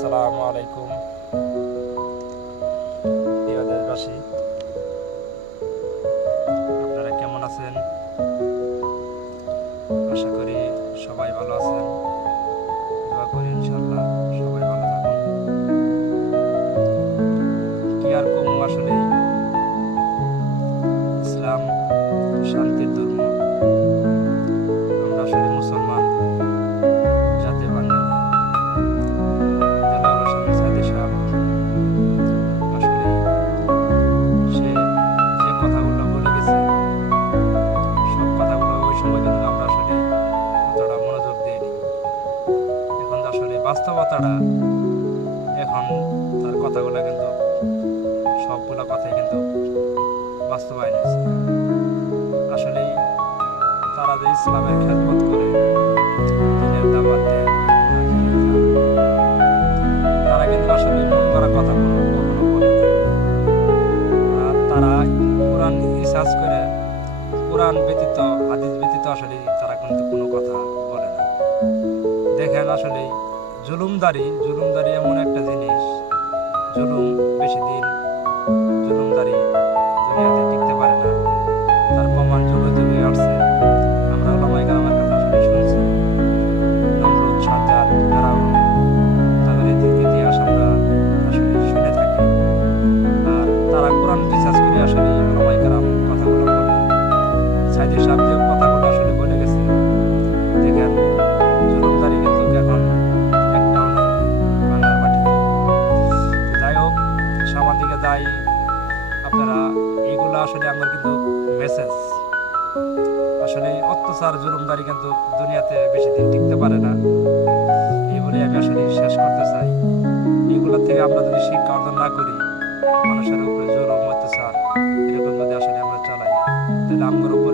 আসসালামু আলাইকুম প্রিয় দেশবাসী, আপনারা কেমন আছেন? আশা করি সবাই ভালো আছেন। দোয়া করি ইনশাআল্লাহ সবাই ভালো থাকুন। কি আর কম, আসলে ইসলাম শান্তির ধর্ম। আমরা আসলে মুসলমান জাতীয় বাঙালি। বাস্তবতাটা এখন তার কথাগুলো কিন্তু সবগুলো কথাই কিন্তু বাস্তবায়ন হয়েছে। আসলে তারা যে ইসলামের খেদমত করে দিনের দাওয়াত দেয়, তারা কিন্তু আসলে মন করা কথা কখনো বলে না। আর তারা কোরআন রিসার্চ করে কোরআন ব্যতীত হাদিস ব্যতীত আসলে তারা কিন্তু কোনো কথা বলে না। দেখেন আসলে জুলুমদারি এমন একটা জিনিস, জুলুম বেশি দিন জুলুমদারি দুনিয়াতে টিকতে পারে না। তার প্রমাণ যুগে যুগে আসছে। আমরা ওলামায়ে কেরামের কথা আসলে শুনছি, নমরুদ, সাজ্জাদ, ফেরাউন, তাদের ইতিহাস আমরা আসলে শুনে থাকি। আর তারা কোরআন রিসার্চ করে আসলে ওলামায়ে কেরাম কথাগুলো বলে। সাইদি সাহেব যে কথাগুলো আসলে বলে গেছে, দেখেন জুলুমদারি কিন্তু এখন সামাজিকে যাই আপনারা, এইগুলো আসলে আমার কিন্তু মেসেজ। আসলে অত্যাচার জুলুমদারি কিন্তু দুনিয়াতে বেশি দিন টিকতে পারে না, এই বলে আমি আসলে শেষ করতে চাই। এগুলোর থেকে আমরা যদি শিক্ষা অর্জন না করি, মানুষের উপরে জুলুম অত্যাচার এরকম যদি আসলে আমরা চালাই, তাহলে আমার উপর